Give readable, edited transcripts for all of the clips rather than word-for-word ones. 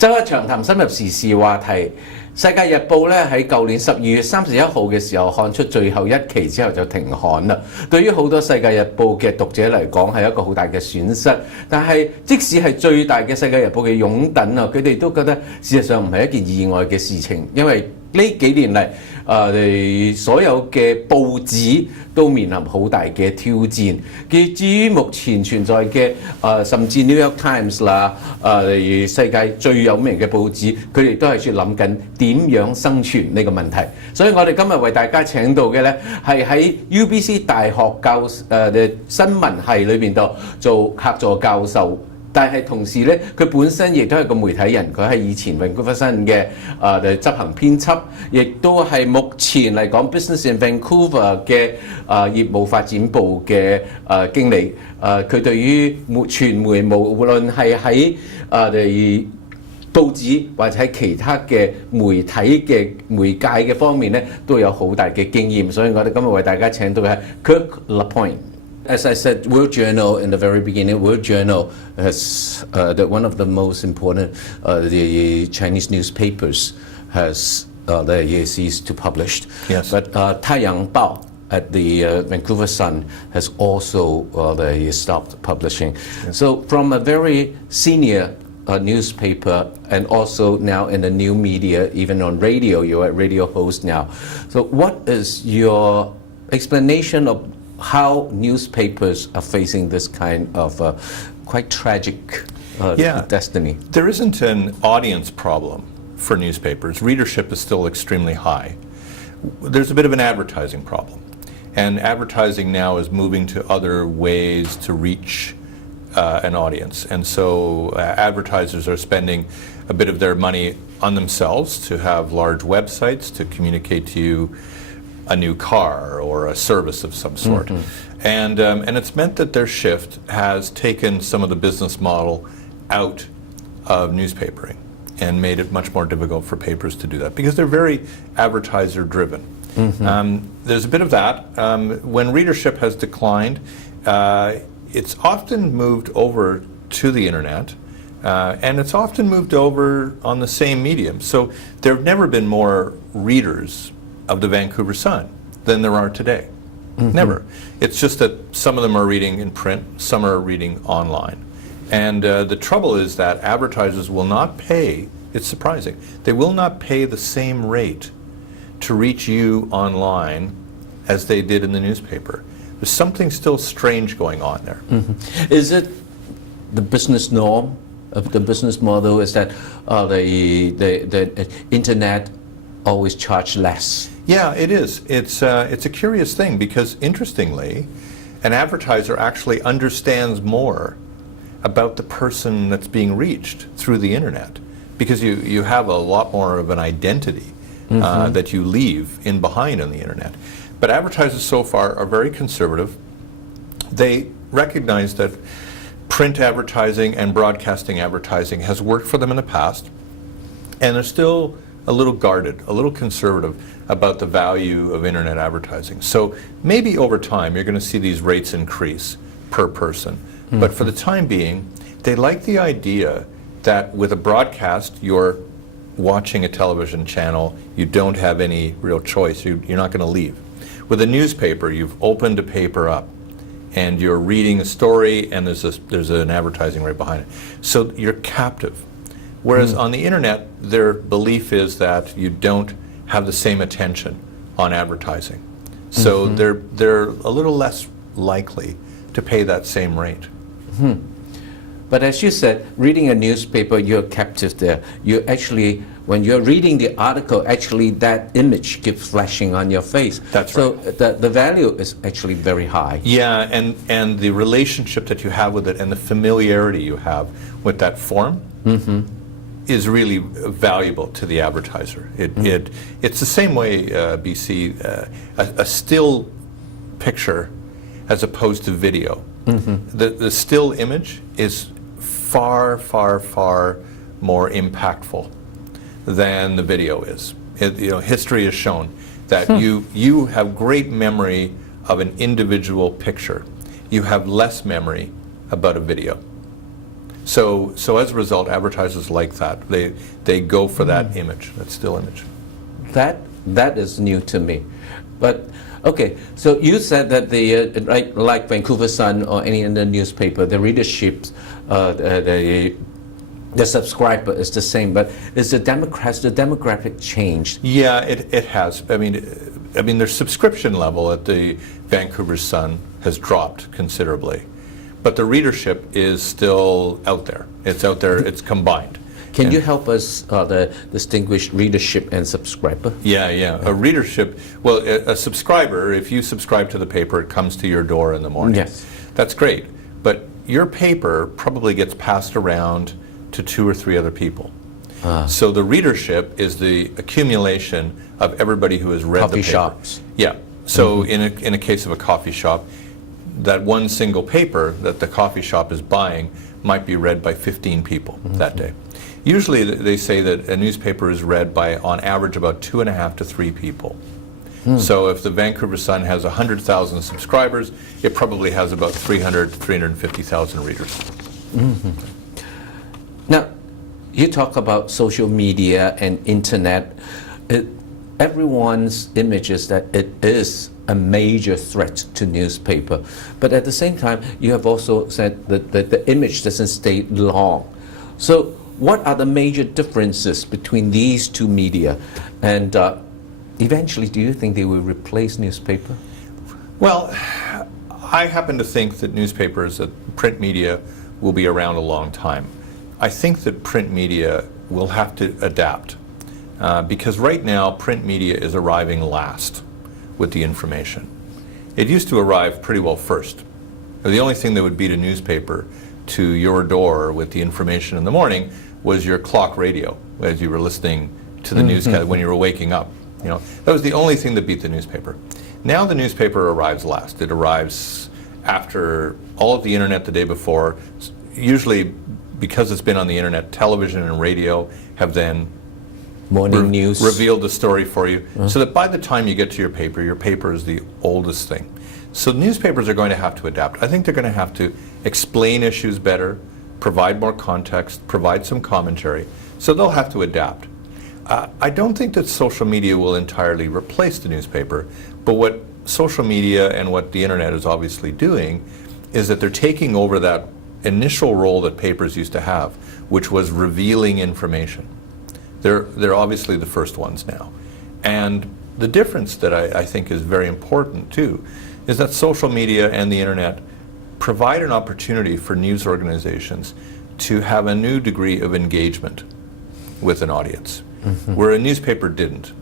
周一長談深入時事話題，《世界日報》咧喺舊年12月31號嘅時候刊出最後一期之後就停刊啦。對於好多《世界日報》嘅讀者嚟講係一個好大嘅損失，但係即使係最大嘅《世界日報》嘅擁躉啊，佢哋都覺得事實上唔係一件意外嘅事情，因為呢幾年嚟，所有嘅報紙都面臨好大嘅挑戰。至於目前存在嘅甚至 New York Times 啦，世界最有名嘅報紙，佢哋都係喺度諗緊點樣生存呢個問題。所以我哋今日為大家請到嘅咧，係喺 UBC 大學新聞系裏邊度做客座教授。但係同時咧，佢本身亦都係個媒體人，佢係以前永固新嘅執行編輯，亦都係目前嚟講 Business in Vancouver 嘅業務發展部嘅經理。佢對於傳媒無論係喺報紙或者喺其他嘅媒體嘅媒介嘅方面咧，都有好大嘅經驗。所以我哋今日為大家請到嘅係 Kirk LaPointe。As I said, World Journal in the very beginning, World Journal has one of the most important the Chinese newspapers has ceased to publish. Yes. But 太陽報 at the Vancouver Sun has also they stopped publishing. Yes. So from a very senior newspaper and also now in the new media, even on radio, you're a radio host now. So what is your explanation of how newspapers are facing this kind of quite tragic destiny? There isn't an audience problem for newspapers. Readership is still extremely high. There's a bit of an advertising problem. And advertising now is moving to other ways to reach an audience. And so advertisers are spending a bit of their money on themselves to have large websites to communicate to you a new car or a service of some sort. Mm-hmm. And it's meant that their shift has taken some of the business model out of newspapering and made it much more difficult for papers to do that because they're very advertiser driven. Mm-hmm. There's a bit of that. When readership has declined, it's often moved over to the internet, and it's often moved over on the same medium. So there have never been more readers of the Vancouver Sun than there are today. Mm-hmm. Never. It's just that some of them are reading in print, some are reading online. And the trouble is that advertisers will not pay, it's surprising, they will not pay the same rate to reach you online as they did in the newspaper. There's something still strange going on there. Mm-hmm. Is it the business norm of the business model is that the internet always charge less? Yeah, it is. It's a curious thing because, interestingly, an advertiser actually understands more about the person that's being reached through the internet because you have a lot more of an identity mm-hmm. That you leave in behind on the internet. But advertisers so far are very conservative. They recognize that print advertising and broadcasting advertising has worked for them in the past, and they're still a little guarded, a little conservative about the value of internet advertising. So maybe over time you're going to see these rates increase per person. Mm-hmm. But for the time being, they like the idea that with a broadcast you're watching a television channel, you don't have any real choice, you're not going to leave. With a newspaper, you've opened a paper up and you're reading a story and there's an advertising right behind it. So you're captive. Whereas on the internet, their belief is that you don't have the same attention on advertising. So mm-hmm. they're a little less likely to pay that same rate. Mm-hmm. But as you said, reading a newspaper, you're captive there. You actually, when you're reading the article, actually that image keeps flashing on your face. That's so right. So the value is actually very high. Yeah, and the relationship that you have with it and the familiarity you have with that form mm-hmm. is really valuable to the advertiser. It's the same way, B.C., a still picture as opposed to video. Mm-hmm. The still image is far, far, far more impactful than the video is. History has shown that you have great memory of an individual picture. You have less memory about a video. So as a result, advertisers like that. They go for that image, that still image. That is new to me. But okay, so you said that the like Vancouver Sun or any other newspaper, the readership, the subscriber is the same, but is the demographic changed? Yeah, it has. I mean, their subscription level at the Vancouver Sun has dropped considerably, but the readership is still out there. It's out there. It's combined. Can you help us distinguish readership and subscriber? Yeah. A readership, well, a subscriber, if you subscribe to the paper, it comes to your door in the morning. Yes. That's great. But your paper probably gets passed around to 2 or 3 other people. So the readership is the accumulation of everybody who has read the paper. Coffee shops. Yeah. So in a case of a coffee shop, that one single paper that the coffee shop is buying might be read by 15 people that day. Usually they say that a newspaper is read by, on average, about 2.5 to 3 people. So if the Vancouver Sun has 100,000 subscribers, it probably has about 300 to 350,000 readers. Now, you talk about social media and internet. Everyone's image is that it is a major threat to newspaper. But at the same time, you have also said that the image doesn't stay long. So what are the major differences between these two media? And eventually, do you think they will replace newspaper? Well, I happen to think that newspapers, that print media, will be around a long time. I think that print media will have to adapt because right now print media is arriving last with the information. It used to arrive pretty well first. The only thing that would beat a newspaper to your door with the information in the morning was your clock radio as you were listening to the newscast when you were waking up. You know, that was the only thing that beat the newspaper. Now the newspaper arrives last. It arrives after all of the internet the day before. Usually, because it's been on the internet, television and radio have then Morning news. revealed the story for you, so that by the time you get to your paper is the oldest thing. So newspapers are going to have to adapt. I think they're going to have to explain issues better, provide more context, provide some commentary. So they'll have to adapt. I don't think that social media will entirely replace the newspaper, but what social media and what the internet is obviously doing is that they're taking over that initial role that papers used to have, which was revealing information. They're obviously the first ones now. And the difference that I think is very important too is that social media and the internet provide an opportunity for news organizations to have a new degree of engagement with an audience, where a newspaper didn't.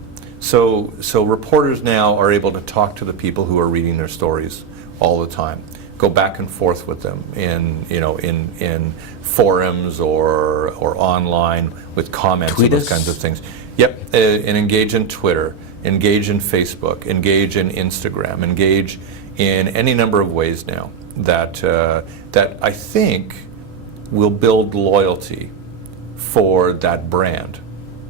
So reporters now are able to talk to the people who are reading their stories all the time, go back and forth with them in forums or online with comments and those kinds of things. Yep, and engage in Twitter, engage in Facebook, engage in Instagram, engage in any number of ways now that I think will build loyalty for that brand.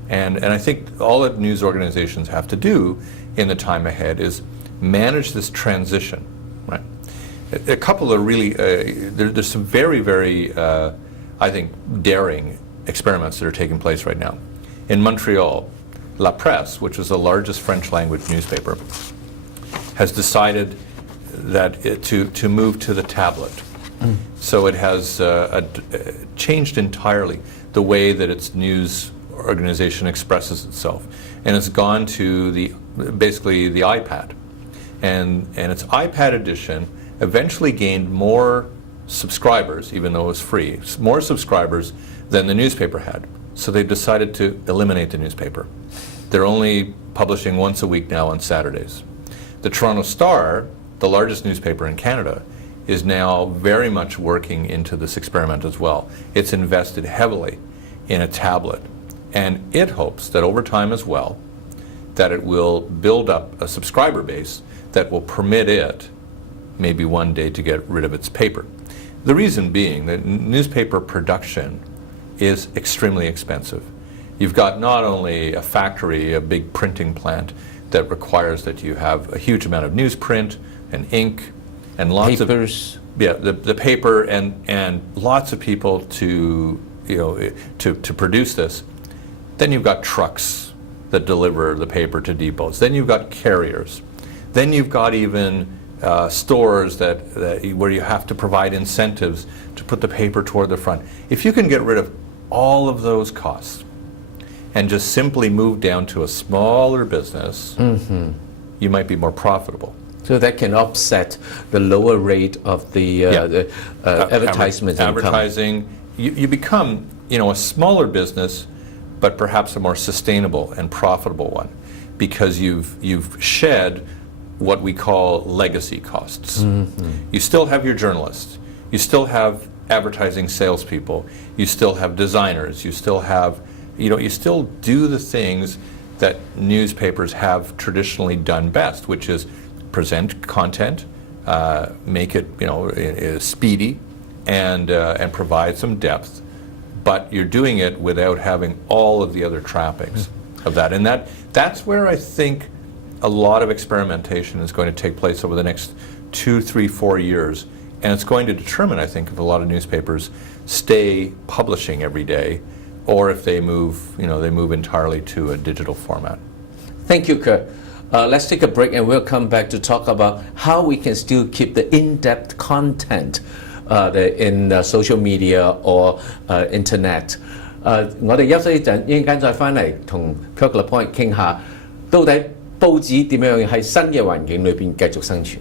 And I think all that news organizations have to do in the time ahead is manage this transition, right? A couple of really, there's some very, very, I think, daring experiments that are taking place right now. In Montreal, La Presse, which is the largest French language newspaper, has decided that to move to the tablet. So it has changed entirely the way that its news organization expresses itself, and it's gone to basically the iPad, and its iPad edition eventually gained more subscribers, even though it was free, more subscribers than the newspaper had. So they decided to eliminate the newspaper. They're only publishing once a week now on Saturdays. The Toronto Star, the largest newspaper in Canada, is now very much working into this experiment as well. It's invested heavily in a tablet, and it hopes that over time as well, that it will build up a subscriber base that will permit it maybe one day to get rid of its paper. The reason being that newspaper production is extremely expensive. You've got not only a factory, a big printing plant that requires that you have a huge amount of newsprint and ink and lots papers. of the paper and lots of people to produce this. Then you've got trucks that deliver the paper to depots. Then you've got carriers. Then you've got even stores where you have to provide incentives to put the paper toward the front. If you can get rid of all of those costs and just simply move down to a smaller business, you might be more profitable. So that can offset the lower rate of the advertisement income. Advertising, you become a smaller business, but perhaps a more sustainable and profitable one, because you've shed what we call legacy costs. You still have your journalists, you still have advertising salespeople, you still have designers, you still have, you still do the things that newspapers have traditionally done best, which is present content, make it speedy, and provide some depth. But you're doing it without having all of the other trappings of that. And that's where I think a lot of experimentation is going to take place over the next 2, 3, 4 years. And it's going to determine, I think, if a lot of newspapers stay publishing every day, or if they move entirely to a digital format. Thank you, Kirk. Let's take a break and we'll come back to talk about how we can still keep the in-depth content in social media or internet. 我哋休息一陣，一陣間再翻嚟同 Kirk LaPointe 傾下，到底報紙點樣喺新嘅環境裏邊繼續生存。